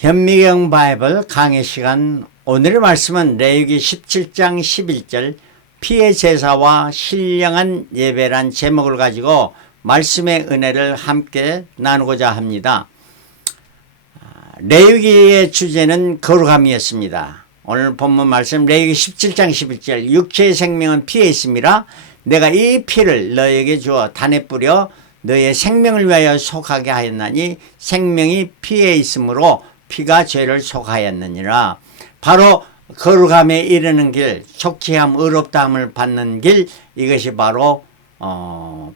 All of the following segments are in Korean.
현미경 바이블 강의 시간. 오늘의 말씀은 레위기 17장 11절 피의 제사와 신령한 예배란 제목을 가지고 말씀의 은혜를 함께 나누고자 합니다. 레위기의 주제는 거룩함이었습니다. 오늘 본문 말씀 레위기 17장 11절 육체의 생명은 피에 있음이라 내가 이 피를 너에게 주어 단에 뿌려 너의 생명을 위하여 속하게 하였나니 생명이 피에 있으므로 피가 죄를 속하였느니라. 바로 거룩함에 이르는 길, 속죄함, 의롭다함을 받는 길, 이것이 바로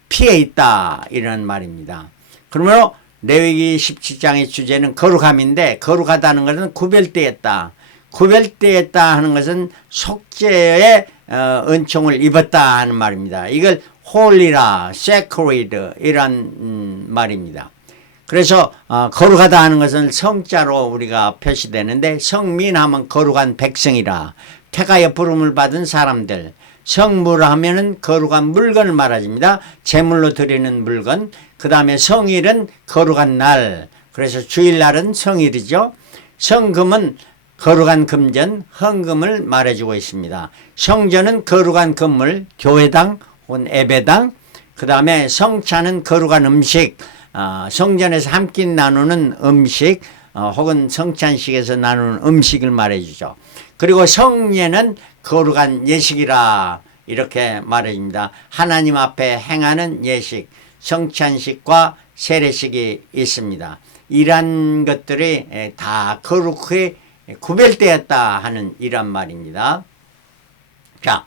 피에 있다 이런 말입니다. 그러므로 레위기 17장의 주제는 거룩함인데, 거룩하다는 것은 구별되었다. 구별되었다 하는 것은 속죄의 은총을 입었다 하는 말입니다. 이걸 holy라, sacred 이란 말입니다. 그래서 거룩하다 하는 것은 성자로 우리가 표시되는데, 성민하면 거룩한 백성이라, 태가의 부름을 받은 사람들, 성물하면은 거룩한 물건을 말합니다. 제물로 드리는 물건. 그 다음에 성일은 거룩한 날, 그래서 주일날은 성일이죠. 성금은 거룩한 금전, 헌금을 말해주고 있습니다. 성전은 거룩한 건물, 교회당 혹은 예배당. 그 다음에 성찬은 거룩한 음식, 성전에서 함께 나누는 음식, 혹은 성찬식에서 나누는 음식을 말해주죠. 그리고 성례는 거룩한 예식이라 이렇게 말해줍니다. 하나님 앞에 행하는 예식, 성찬식과 세례식이 있습니다. 이러한 것들이 다 거룩히 구별되었다 하는 이란 말입니다. 자,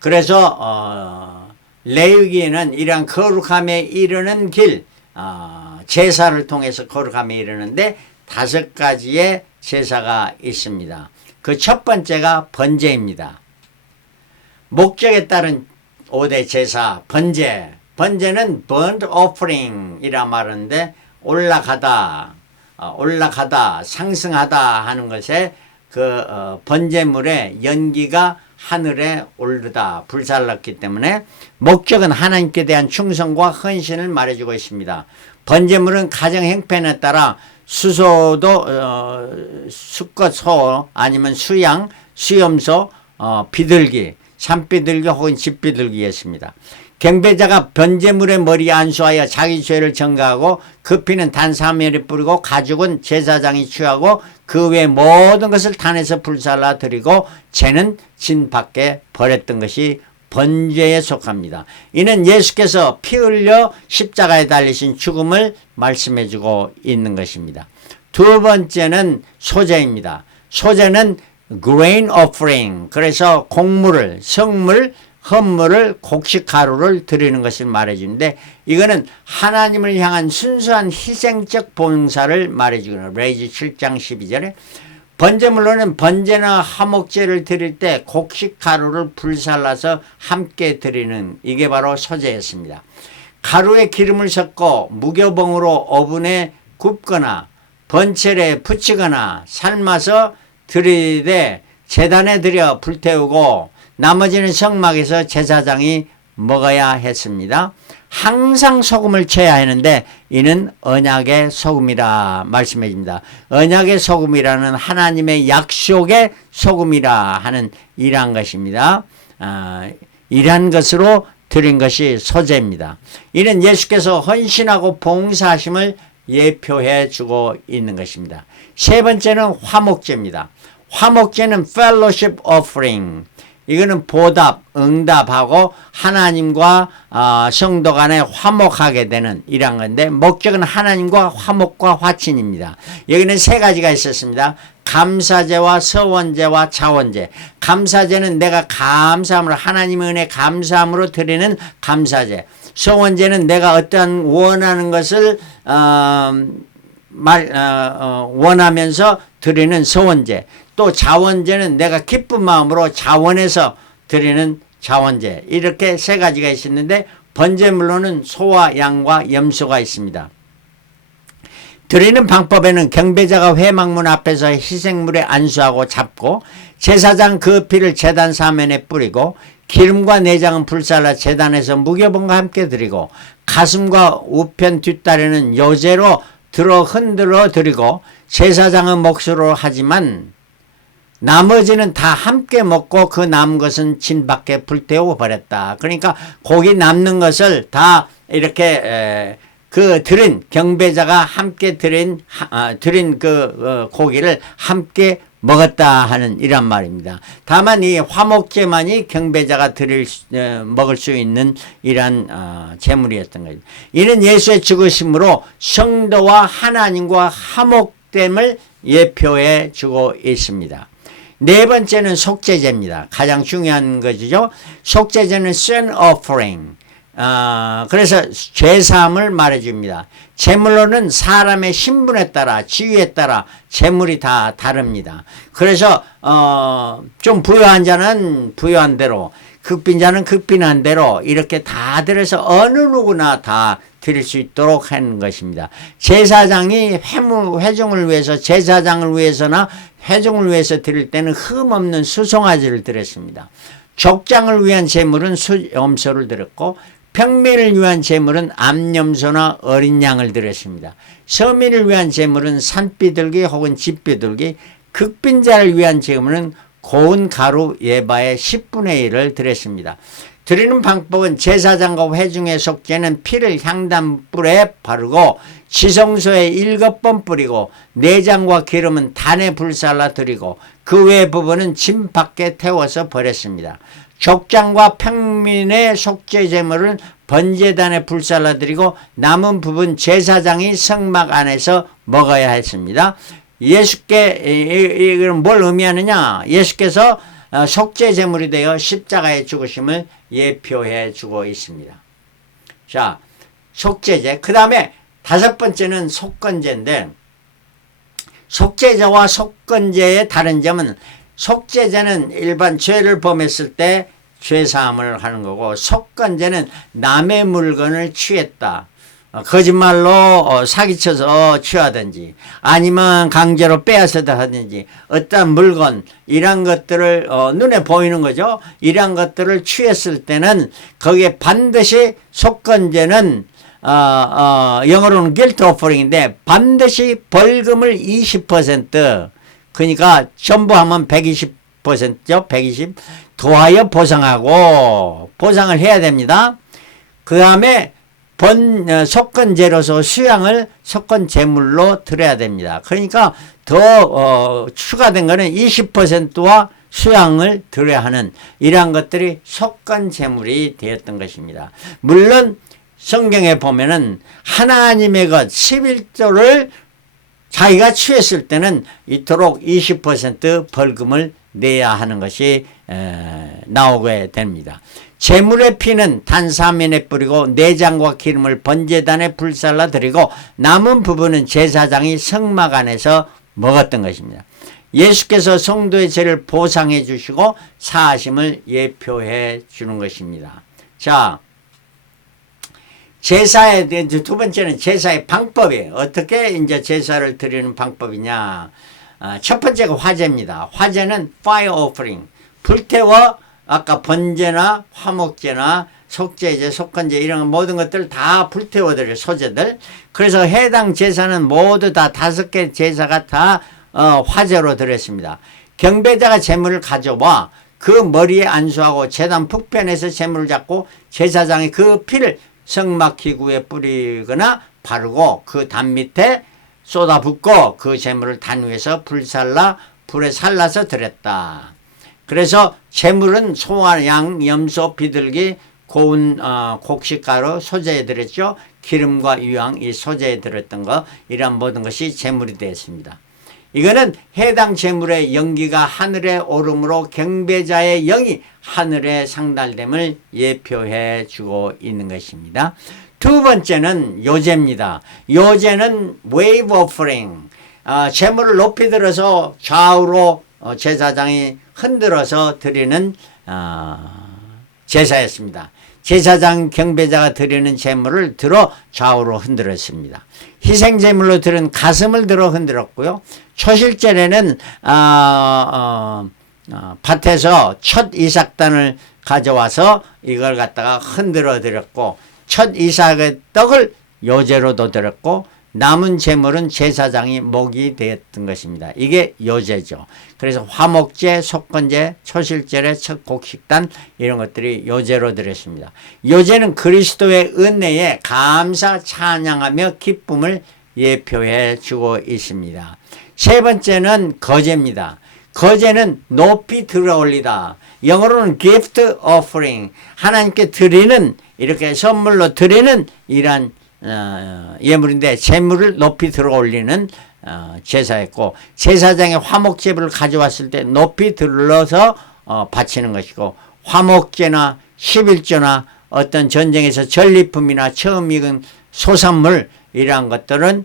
그래서 레위기에는 이러한 거룩함에 이르는 길, 제사를 통해서 거룩함에 이르는데 5가지의 제사가 있습니다. 그 첫 번째가 번제입니다. 목적에 따른 5대 제사, 번제. 번제는 burnt offering 이라 말하는데, 올라가다, 상승하다 하는 것에 그 번제물의 연기가 하늘에 오르다, 불살랐기 때문에 목적은 하나님께 대한 충성과 헌신을 말해주고 있습니다. 번제물은 가정 형편에 따라 수소도 수컷소 아니면 수양, 수염소, 비둘기, 산비둘기 혹은 집비둘기였습니다. 경배자가 번제물의 머리에 안수하여 자기 죄를 전가하고 그 피는 단 사면에 뿌리고 가죽은 제사장이 취하고 그 외 모든 것을 단에서 불살라 드리고 죄는 진 밖에 버렸던 것이 번제에 속합니다. 이는 예수께서 피 흘려 십자가에 달리신 죽음을 말씀해주고 있는 것입니다. 두 번째는 소제입니다. 소제는 grain offering, 그래서 곡물을, 성물, 헌물을, 곡식가루를 드리는 것을 말해주는데, 이거는 하나님을 향한 순수한 희생적 봉사를 말해주거든요. 레위기 7장 12절에 번제물로는 번제나 화목제를 드릴 때 곡식가루를 불살라서 함께 드리는, 이게 바로 소제였습니다. 가루에 기름을 섞고 무교봉으로 오븐에 굽거나 번철에 붙이거나 삶아서 드리되 제단에 들여 불태우고 나머지는 성막에서 제사장이 먹어야 했습니다. 항상 소금을 쳐야 하는데 이는 언약의 소금이라 말씀해 줍니다. 언약의 소금이라는 하나님의 약속의 소금이라 하는 이러한 것입니다. 이러한 것으로 드린 것이 소제입니다. 이는 예수께서 헌신하고 봉사하심을 예표해 주고 있는 것입니다. 세 번째는 화목제입니다. 화목제는 fellowship offering, 이거는 보답, 응답하고 하나님과 성도 간에 화목하게 되는 이런 건데, 목적은 하나님과 화목과 화친입니다. 여기는 3가지가 있었습니다. 감사제와 서원제와 자원제. 감사제는 내가 감사함으로, 하나님의 은혜 감사함으로 드리는 감사제. 서원제는 내가 어떠한 원하는 것을 원하면서 드리는 서원제. 또 자원제는 내가 기쁜 마음으로 자원해서 드리는 자원제. 이렇게 3가지가 있었는데, 번제물로는 소와 양과 염소가 있습니다. 드리는 방법에는 경배자가 회막문 앞에서 희생물에 안수하고 잡고 제사장 그 피를 제단 사면에 뿌리고 기름과 내장은 불살라 제단에서 무교봉과 함께 드리고 가슴과 우편 뒷다리는 요제로 흔들어 드리고 제사장은 몫으로 하지만 나머지는 다 함께 먹고 그 남은 것은 진 밖에 불태워 버렸다. 그러니까 고기 남는 것을 다 이렇게 그 드린 경배자가 함께 드린 그 고기를 함께 먹었다 하는 이란 말입니다. 다만 이 화목제만이 경배자가 먹을 수 있는 이러한 제물이었던 거죠. 이는 예수의 죽으심으로 성도와 하나님과 화목됨을 예표해 주고 있습니다. 네 번째는 속죄제입니다. 가장 중요한 것이죠. 속죄제는 sin offering. 그래서 죄사함을 말해줍니다. 제물로는 사람의 신분에 따라 지위에 따라 제물이 다 다릅니다. 그래서 좀 부유한 자는 부유한 대로, 극빈 자는 극빈한 대로 이렇게 다 들여서 어느 누구나 다 드릴 수 있도록 하는 것입니다. 제사장이 회중을 위해서, 제사장을 위해서나 회중을 위해서 드릴 때는 흠없는 수송아지를 드렸습니다. 족장을 위한 제물은 염소를 드렸고, 평민을 위한 제물은 암염소나 어린 양을 드렸습니다. 서민을 위한 제물은 산비둘기 혹은 집비둘기, 극빈자를 위한 제물은 고운 가루 예바의 10분의 1을 드렸습니다. 드리는 방법은 제사장과 회중의 속죄는 피를 향단불에 바르고 지성소에 7번 뿌리고 내장과 기름은 단에 불살라 드리고 그 외 부분은 진 밖에 태워서 버렸습니다. 족장과 평민의 속죄 제물은 번제단에 불살라 드리고 남은 부분 제사장이 성막 안에서 먹어야 했습니다. 이건 뭘 의미하느냐? 예수께서 속죄 제물이 되어 십자가의 죽으심을 예표해 주고 있습니다. 자, 속죄제. 그 다음에 다섯 번째는 속건제인데, 속죄제와 속건제의 다른 점은, 속죄제는 일반 죄를 범했을 때 죄사함을 하는 거고, 속건제는 남의 물건을 취했다, 거짓말로 사기쳐서 취하든지 아니면 강제로 빼앗아다 하든지 어떤 물건 이런 것들을 눈에 보이는 거죠. 이런 것들을 취했을 때는 거기에 반드시 속건제는 영어로는 guilt offering인데 반드시 벌금을 20%, 그러니까 전부 하면 120%죠. 120 더하여 보상하고 보상을 해야 됩니다. 그 다음에 속건제로서 수양을 속건제물로 드려야 됩니다. 그러니까 더 추가된 거는 20%와 수양을 드려야 하는 이러한 것들이 속건제물이 되었던 것입니다. 물론 성경에 보면은 하나님의 것 11조를 자기가 취했을 때는 이토록 20% 벌금을 내야 하는 것이 나오게 됩니다. 제물의 피는 단사면에 뿌리고 내장과 기름을 번제단에 불살라 드리고 남은 부분은 제사장이 성막 안에서 먹었던 것입니다. 예수께서 성도의 죄를 보상해 주시고 사하심을 예표해 주는 것입니다. 자, 제사에 대한 두 번째는 제사의 방법이에요. 어떻게 이제 제사를 드리는 방법이냐. 첫 번째가 화제입니다. 화제는 fire offering. 불태워 아까 번제나 화목제나 속죄제, 속건제 이런 모든 것들 다 불태워드려요. 소제들. 그래서 해당 제사는 모두 다 5개 제사가 다 화제로 드렸습니다. 경배자가 제물을 가져와 그 머리에 안수하고 제단 북편에서 제물을 잡고 제사장이 그 피를 성막 기구에 뿌리거나 바르고 그 단 밑에 쏟아붓고 그 제물을 단 위에서 불에 살라서 드렸다. 그래서 제물은 소와 양, 염소, 비둘기, 고운 곡식가루 소재에 들었죠. 기름과 유황 이 소재에 들었던 거 이런 모든 것이 제물이 되었습니다. 이거는 해당 제물의 영기가 하늘에 오름으로 경배자의 영이 하늘에 상달됨을 예표해 주고 있는 것입니다. 두 번째는 요제입니다. 요제는 wave offering. 제물을 높이 들어서 좌우로 제사장이 흔들어서 드리는 제사였습니다. 제사장 경배자가 드리는 제물을 들어 좌우로 흔들었습니다. 희생제물로 드린 가슴을 들어 흔들었고요. 초실절에는 밭에서 첫 이삭단을 가져와서 이걸 갖다가 흔들어 드렸고 첫 이삭의 떡을 요제로도 드렸고 남은 재물은 제사장이 목이 되었던 것입니다. 이게 요제죠. 그래서 화목제, 속건제, 초실절의 첫 곡식단 이런 것들이 요제로 들었습니다. 요제는 그리스도의 은혜에 감사 찬양하며 기쁨을 예표해 주고 있습니다. 세 번째는 거제입니다. 거제는 높이 들어올리다. 영어로는 gift offering. 하나님께 드리는, 이렇게 선물로 드리는 이러한 예물인데 재물을 높이 들어올리는 제사였고, 제사장의 화목제물을 가져왔을 때 높이 들러서 바치는 것이고, 화목제나 11조나 어떤 전쟁에서 전리품이나 처음 익은 소산물 이러한 것들은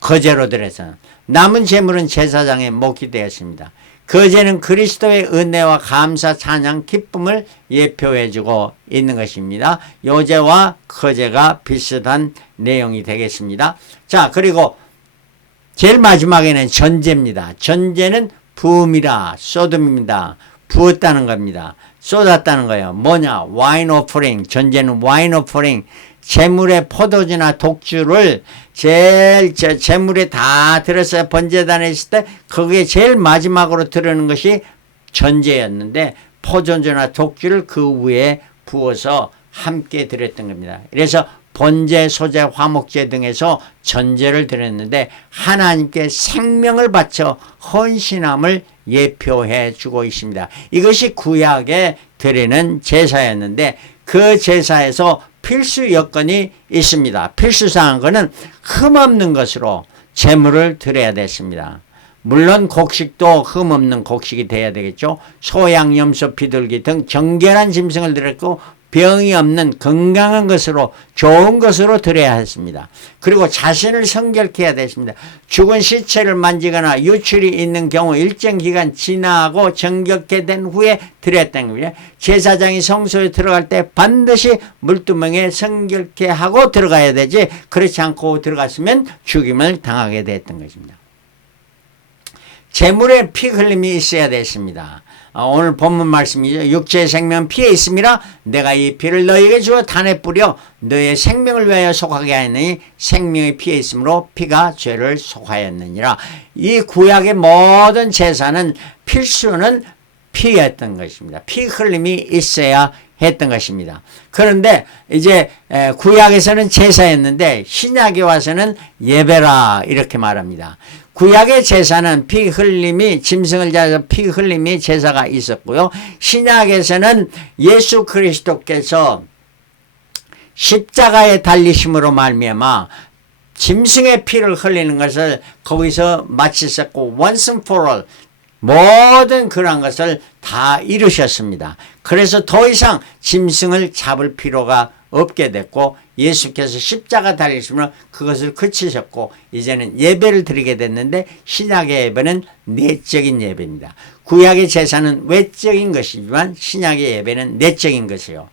거제로 들여서 남은 재물은 제사장의 목이 되었습니다. 거제는 그리스도의 은혜와 감사, 찬양, 기쁨을 예표해주고 있는 것입니다. 요제와 거제가 비슷한 내용이 되겠습니다. 자, 그리고 제일 마지막에는 전제입니다. 전제는 부음이라, 소돔입니다. 부었다는 겁니다. 쏟았다는 거예요. 뭐냐? 와인 오퍼링. 전제는 와인 오퍼링. 재물의 포도주나 독주를 제일 재물에 다 들어서 번제단에 있을 때 거기에 제일 마지막으로 들어오는 것이 전제였는데, 포도주나 독주를 그 위에 부어서 함께 드렸던 겁니다. 그래서 번제, 소제, 화목제 등에서 전제를 드렸는데 하나님께 생명을 바쳐 헌신함을 예표해 주고 있습니다. 이것이 구약에 드리는 제사였는데, 그 제사에서 필수 여건이 있습니다. 필수사항 거는 흠없는 것으로 제물을 드려야 됐습니다. 물론 곡식도 흠없는 곡식이 돼야 되겠죠. 소양, 염소, 비둘기 등 정결한 짐승을 드렸고, 병이 없는 건강한 것으로, 좋은 것으로 드려야 했습니다. 그리고 자신을 성결케 해야 됐습니다. 죽은 시체를 만지거나 유출이 있는 경우 일정 기간 지나고 정결케 된 후에 드렸다는 겁니다. 제사장이 성소에 들어갈 때 반드시 물두멍에 성결케 하고 들어가야 되지, 그렇지 않고 들어갔으면 죽임을 당하게 됐던 것입니다. 제물에 피 흘림이 있어야 됐습니다. 오늘 본문 말씀이죠. 육체의 생명 피에 있음이라 내가 이 피를 너희에게 주어 단에 뿌려 너의 생명을 위하여 속하게 하였느니 생명의 피에 있으므로 피가 죄를 속하였느니라. 이 구약의 모든 제사는 필수는 피였던 것입니다. 피 흘림이 있어야 했던 것입니다. 그런데 이제 구약에서는 제사였는데 신약에 와서는 예배라 이렇게 말합니다. 구약의 제사는 피 흘림이, 짐승을 잡아서 피 흘림이 제사가 있었고요. 신약에서는 예수 그리스도께서 십자가에 달리심으로 말미암아 짐승의 피를 흘리는 것을 거기서 마치셨고, once and for all 모든 그런 것을 다 이루셨습니다. 그래서 더 이상 짐승을 잡을 필요가 없게 됐고, 예수께서 십자가 달리심으로 그것을 그치셨고, 이제는 예배를 드리게 됐는데, 신약의 예배는 내적인 예배입니다. 구약의 제사는 외적인 것이지만 신약의 예배는 내적인 것이요.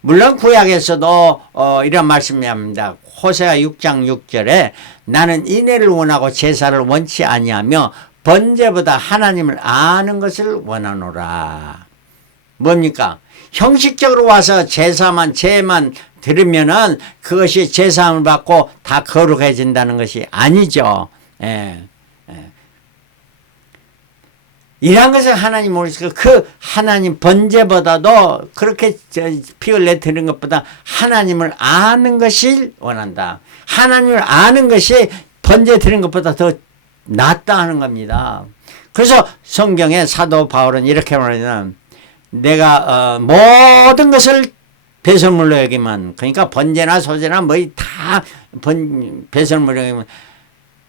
물론 구약에서도 이런 말씀이 합니다. 호세아 6장 6절에 나는 인애를 원하고 제사를 원치 아니하며 번제보다 하나님을 아는 것을 원하노라. 뭡니까? 형식적으로 와서 제사만, 제만 들으면은 그것이 제사함을 받고 다 거룩해진다는 것이 아니죠. 이러한 것을 하나님 모르시고, 그 하나님 번제보다도 그렇게 피 흘려 드리는 것보다 하나님을 아는 것을 원한다. 하나님을 아는 것이 번제 드리는 것보다 더 낫다 하는 겁니다. 그래서 성경에 사도 바울은 이렇게 말하면, 내가 모든 것을 배설물로 여기면, 그러니까 번제나 소제나 뭐 다 배설물로 여기면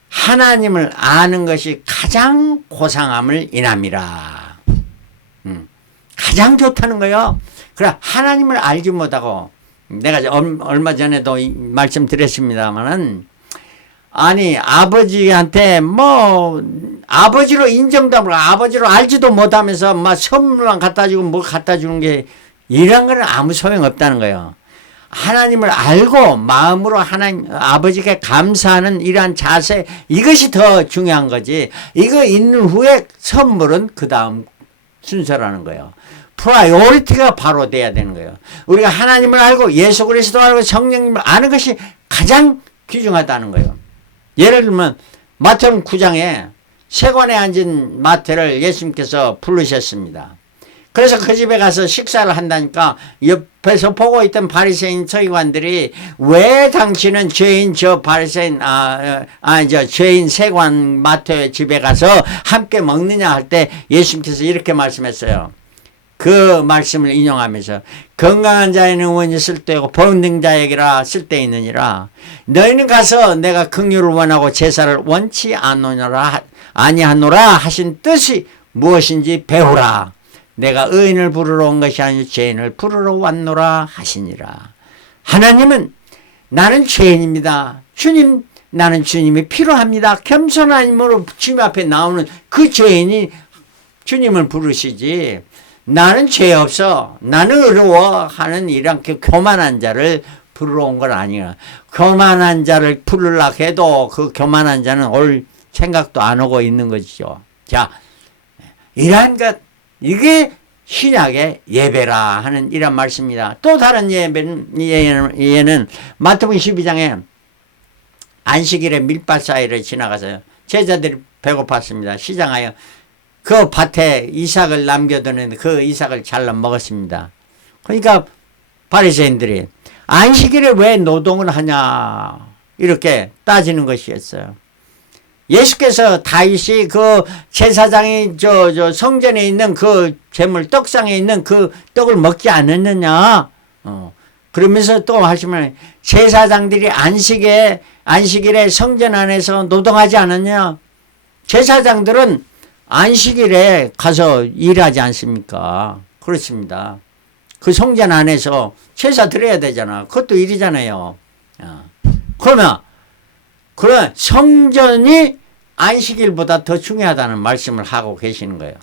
하나님을 아는 것이 가장 고상함을 인함이라. 가장 좋다는 거예요. 그래, 하나님을 알지 못하고, 내가 얼마 전에도 말씀드렸습니다마는, 아니 아버지한테 뭐 아버지로 인정도 하고 아버지로 알지도 못하면서 막 선물만 갖다 주고 뭐 갖다 주는 게, 이런 거는 아무 소용 없다는 거예요. 하나님을 알고 마음으로 하나님 아버지께 감사하는 이러한 자세, 이것이 더 중요한 거지. 이거 있는 후에 선물은 그 다음 순서라는 거예요. 프라이오리티가 바로 돼야 되는 거예요. 우리가 하나님을 알고 예수 그리스도 알고 성령님을 아는 것이 가장 귀중하다는 거예요. 예를 들면 마태복음 9장에 세관에 앉은 마태를 예수님께서 부르셨습니다. 그래서 그 집에 가서 식사를 한다니까 옆에서 보고 있던 바리새인 서기관들이 왜 당신은 죄인 저 바리새인 죄인 세관 마태의 집에 가서 함께 먹느냐 할 때 예수님께서 이렇게 말씀했어요. 그 말씀을 인용하면서 건강한 자에는 원이 쓸데없고 병든 자에게라 쓸데있느니라. 너희는 가서 내가 긍휼을 원하고 제사를 원치 아니하노라 하신 뜻이 무엇인지 배우라. 내가 의인을 부르러 온 것이 아니라 죄인을 부르러 왔노라 하시니라. 하나님은 나는 죄인입니다. 주님, 나는 주님이 필요합니다. 겸손한 힘으로 주님 앞에 나오는 그 죄인이 주님을 부르시지, 나는 죄 없어, 나는 의로워 하는 이렇게 교만한 자를 부르러 온 건 아니야. 교만한 자를 부르려고 해도 그 교만한 자는 올 생각도 안 하고 있는 것이죠. 자, 이러한 것, 이게 신약의 예배라 하는 이런 말씀입니다. 또 다른 예는 마태복음 12장에 안식일에 밀밭 사이를 지나가서요. 제자들이 배고팠습니다. 시장하여 그 밭에 이삭을 남겨두는 그 이삭을 잘라 먹었습니다. 그러니까 바리새인들이 안식일에 왜 노동을 하냐 이렇게 따지는 것이었어요. 예수께서 다윗이 그 제사장이 저 성전에 있는 그 제물 떡상에 있는 그 떡을 먹지 않았느냐. 그러면서 또 하시면 제사장들이 안식일에 성전 안에서 노동하지 않았냐. 제사장들은 안식일에 가서 일하지 않습니까? 그렇습니다. 그 성전 안에서 제사 드려야 되잖아. 그것도 일이잖아요. 그러면 그런 성전이 안식일보다 더 중요하다는 말씀을 하고 계시는 거예요.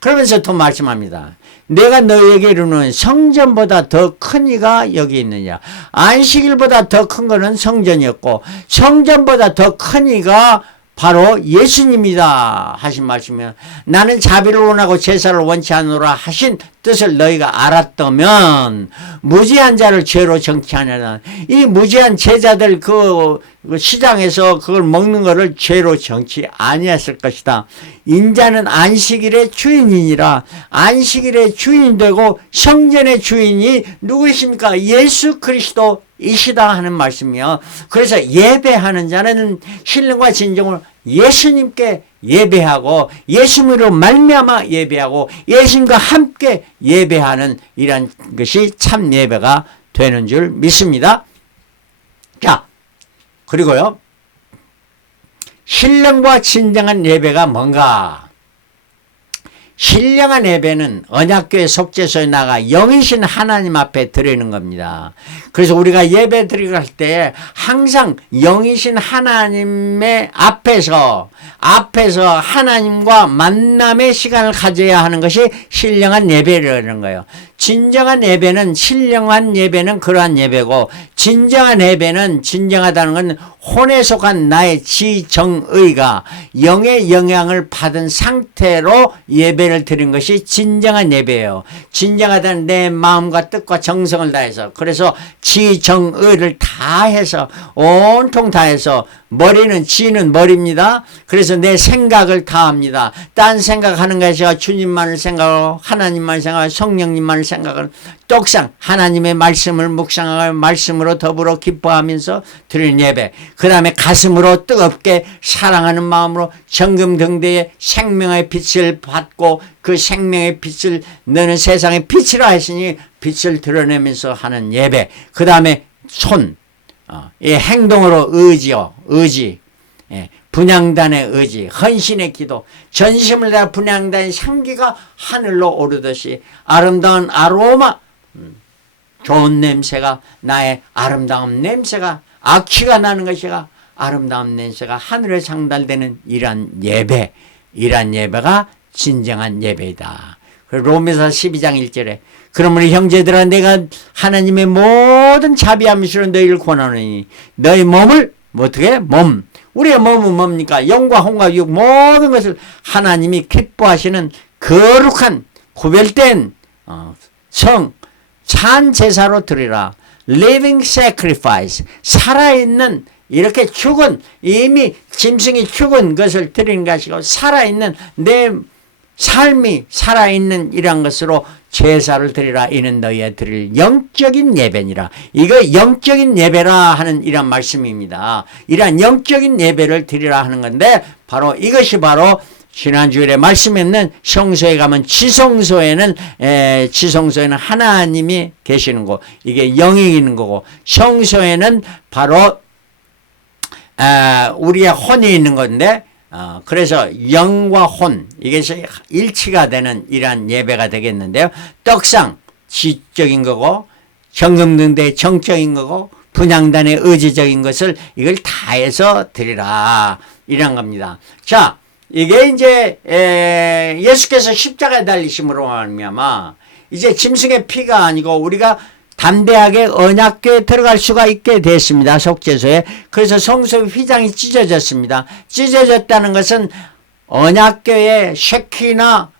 그러면서 또 말씀합니다. 내가 너희에게 이르는 성전보다 더 큰 이가 여기 있느냐. 안식일보다 더 큰 거는 성전이었고 성전보다 더 큰 이가 바로 예수님이다 하신 말씀이면, 나는 자비를 원하고 제사를 원치 않노라 하신 뜻을 너희가 알았다면 무지한 자를 죄로 정치하느냐. 이 무지한 제자들 그 시장에서 그걸 먹는 거를 죄로 정치 아니했을 것이다. 인자는 안식일의 주인이니라. 안식일의 주인이 되고 성전의 주인이 누구이십니까? 예수 그리스도 이시다 하는 말씀이요. 그래서 예배하는 자는 신령과 진정으로 예수님께 예배하고 예수님으로 말미암아 예배하고 예수님과 함께 예배하는 이런 것이 참 예배가 되는 줄 믿습니다. 자, 그리고요, 신령과 진정한 예배가 뭔가? 신령한 예배는 언약궤 속죄소에 나가 영이신 하나님 앞에 드리는 겁니다. 그래서 우리가 예배 드리고 할 때 항상 영이신 하나님의 앞에서 하나님과 만남의 시간을 가져야 하는 것이 신령한 예배라는 거예요. 진정한 예배는, 신령한 예배는 그러한 예배고, 진정한 예배는, 진정하다는 건 혼에 속한 나의 지정의가 영의 영향을 받은 상태로 예배를 드린 것이 진정한 예배예요. 진정하다는 내 마음과 뜻과 정성을 다해서, 그래서 지정의를 다해서, 온통 다해서, 머리는 지는 머리입니다. 그래서 내 생각을 다합니다. 딴 생각하는 것이 아니라 주님만을 생각하고 하나님만을 생각하고 성령님만을 생각하고 떡상 하나님의 말씀을 묵상하고 말씀으로 더불어 기뻐하면서 드리는 예배. 그 다음에 가슴으로 뜨겁게 사랑하는 마음으로 정금경대의 생명의 빛을 받고 그 생명의 빛을 너는 세상의 빛이라 했으니 빛을 드러내면서 하는 예배. 그 다음에 이 행동으로 의지, 분향단의 의지, 헌신의 기도, 전심을 다해 분향단의 향기가 하늘로 오르듯이 아름다운 아로마, 좋은 냄새가, 나의 아름다운 냄새가, 악취가 나는 것이가 아름다운 냄새가 하늘에 상달되는 이러한 예배가 진정한 예배이다. 로마서 12장 1절에 그러므로 형제들아 내가 하나님의 모든 자비함이시로 너희를 권하노니 너희 몸을 어떻게? 우리의 몸은 뭡니까? 영과 혼과 육 모든 것을 하나님이 기뻐하시는 거룩한 구별된 찬 제사로 드리라. living sacrifice, 살아있는 이렇게 죽은, 이미 짐승이 죽은 것을 드리는 것이고, 살아있는 내 삶이 살아있는 이런 것으로 제사를 드리라. 이는 너희의 드릴 영적인 예배니라. 이거 영적인 예배라 하는 이런 말씀입니다. 이러한 영적인 예배를 드리라 하는 건데, 바로 이것이 바로 지난주일에 말씀했는 성소에 가면 지성소에는 하나님이 계시는 거, 이게 영이 있는 거고, 성소에는 바로 우리의 혼이 있는 건데, 그래서 영과 혼, 이것이 일치가 되는 이러한 예배가 되겠는데요. 떡상 지적인 거고, 정금등대 정적인 거고, 분향단의 의지적인 것을 이걸 다해서 드리라, 이런 겁니다. 자, 이게 이제 예수께서 십자가에 달리심으로 말미암아 이제 짐승의 피가 아니고 우리가 담대하게 언약궤에 들어갈 수가 있게 됐습니다. 속죄소에. 그래서 성소의 휘장이 찢어졌습니다. 찢어졌다는 것은 언약궤의 쉐키나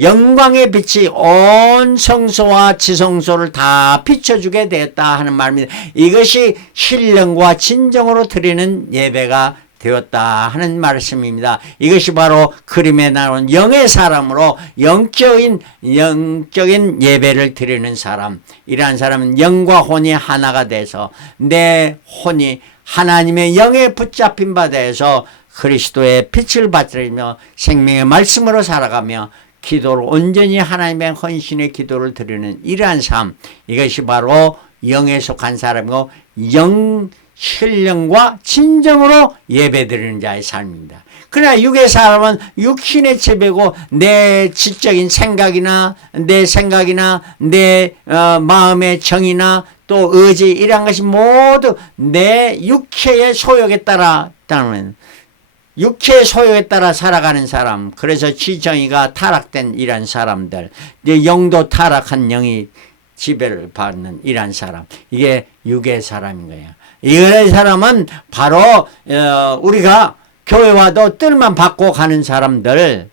영광의 빛이 온 성소와 지성소를 다 비춰주게 되었다 하는 말입니다. 이것이 신령과 진정으로 드리는 예배가 되었다 하는 말씀입니다. 이것이 바로 그림에 나온 영의 사람으로 영적인 예배를 드리는 사람. 이러한 사람은 영과 혼이 하나가 돼서 내 혼이 하나님의 영에 붙잡힌 바 되어서 그리스도의 빛을 받들며 생명의 말씀으로 살아가며 기도를 온전히 하나님의 헌신의 기도를 드리는 이러한 삶. 이것이 바로 영에 속한 사람이고 신령과 진정으로 예배드리는 자의 삶입니다. 그러나 육의 사람은 육신의 지배고 내 지적인 생각이나 내 마음의 정이나 또 의지 이런 것이 모두 내 육체의 소욕에 따라 육체의 소욕에 따라 살아가는 사람. 그래서 지정의가 타락된 이런 사람들, 영도 타락한 영이 지배를 받는 이런 사람, 이게 육의 사람인 거예요. 이 사람은 바로 우리가 교회와도 뜰만 받고 가는 사람들,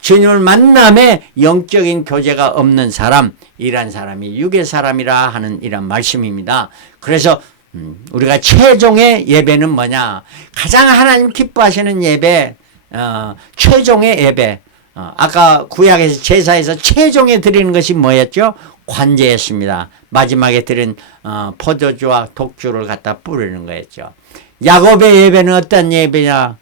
주님을 만남에 영적인 교제가 없는 사람, 이런 사람이 육의 사람이라 하는 이런 말씀입니다. 그래서 우리가 최종의 예배는 뭐냐? 가장 하나님 기뻐하시는 예배, 최종의 예배. 아까 구약에서 제사에서 최종에 드리는 것이 뭐였죠? 관제였습니다. 마지막에 드린 포도주와 독주를 갖다 뿌리는 거였죠. 야곱의 예배는 어떤 예배냐?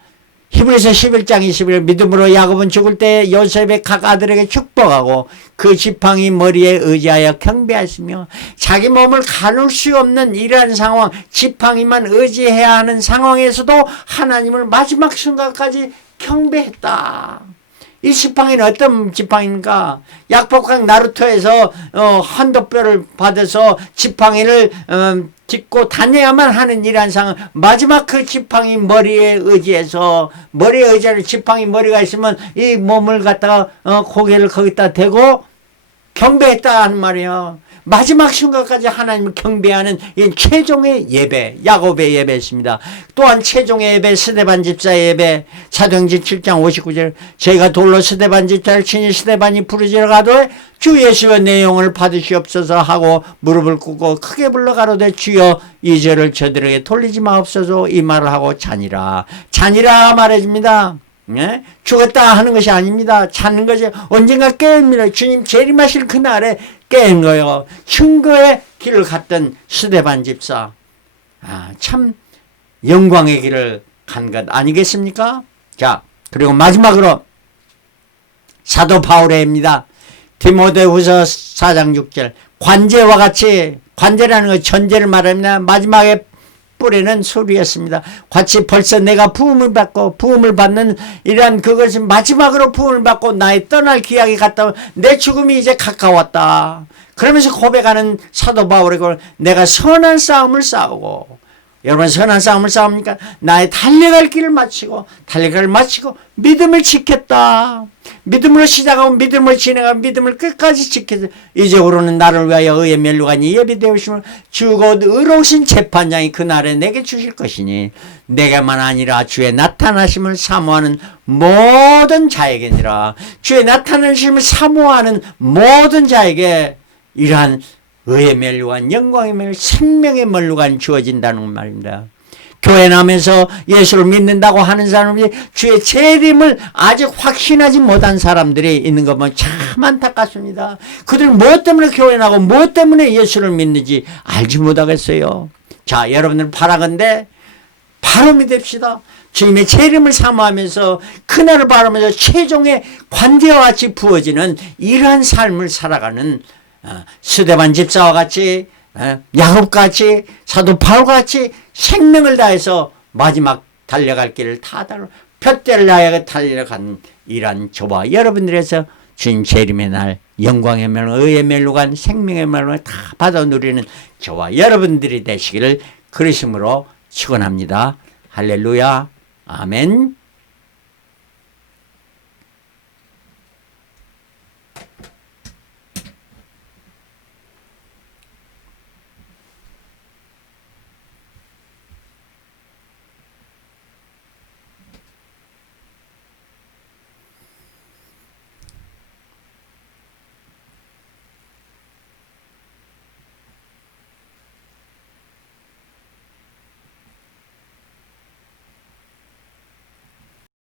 히브리서 11장 21절 믿음으로 야곱은 죽을 때 요셉의 각 아들에게 축복하고 그 지팡이 머리에 의지하여 경배하시며 자기 몸을 가눌 수 없는 이러한 상황, 지팡이만 의지해야 하는 상황에서도 하나님을 마지막 순간까지 경배했다. 이 지팡이는 어떤 지팡이인가? 약복강 나루토에서 한도뼈를 받아서 지팡이를 짚고 다녀야만 하는 이러한 상황. 마지막 그 지팡이 머리에 의지해서 머리에 의지하는 지팡이 머리가 있으면 이 몸을 갖다가 고개를 거기다 대고 경배했다 하는 말이에요. 마지막 순간까지 하나님을 경배하는 이 최종의 예배, 야곱의 예배였습니다. 또한 최종의 예배, 스데반 집사의 예배, 사도행전 7장 59절 저희가 돌로 스데반 집사를 치니 스데반이 부르짖어 가로되 주 예수의 내 영을 받으시옵소서 하고 무릎을 꿇고 크게 불러 가로되 주여 이 죄를 저들에게 돌리지 마옵소서 이 말을 하고 자니라 말해줍니다. 네? 죽었다 하는 것이 아닙니다. 찾는 것이 언젠가 깨입니다. 주님 재림하실 그날에 깨인 거예요. 흉거의 길을 갔던 스데반 집사, 참 영광의 길을 간 것 아니겠습니까? 자, 그리고 마지막으로 사도 바울입니다. 디모데후서 4장 6절 관제와 같이, 관제라는 건 전제를 말합니다. 마지막에 뿌리는 소리였습니다. 같이 벌써 내가 부음을 받는 이러한 그것은 마지막으로 부음을 받고 나의 떠날 기약이 갔다 내 죽음이 이제 가까웠다. 그러면서 고백하는 사도 바울이고 내가 선한 싸움을 싸우고, 여러분 선한 싸움을 싸웁니까? 나의 달려갈 길을 마치고 믿음을 지켰다. 믿음으로 시작하고 믿음을 진행하고 믿음을 끝까지 지켜서 이제부로는 나를 위하여 의의 면류관이 예비되으시면 주곧 의로우신 재판장이 그날에 내게 주실 것이니 내게만 아니라 주의 나타나심을 사모하는 모든 자에게니라. 주의 나타나심을 사모하는 모든 자에게 이러한 의의 면류관, 영광의 면류관, 생명의 면류관이 주어진다는 말입니다. 교회 나면서 예수를 믿는다고 하는 사람이 주의 재림을 아직 확신하지 못한 사람들이 있는 거 보면 참 안타깝습니다. 그들은 무엇 때문에 교회 나고 무엇 때문에 예수를 믿는지 알지 못하겠어요. 자, 여러분들 바라건대 바로 믿읍시다. 주님의 재림을 사모하면서 그날을 바라면서 최종의 관제와 같이 부어지는 이러한 삶을 살아가는 스데반 집사와 같이, 야곱같이, 사도 바울같이 생명을 다해서 마지막 달려갈 길을 다 푯대를 다해 달려간 이러한 저와 여러분들에서 주님 재림의 날 영광의 멸로 의의 멸로간 생명의 멸로 다 받아 누리는 저와 여러분들이 되시기를 그리심으로 축원합니다. 할렐루야. 아멘.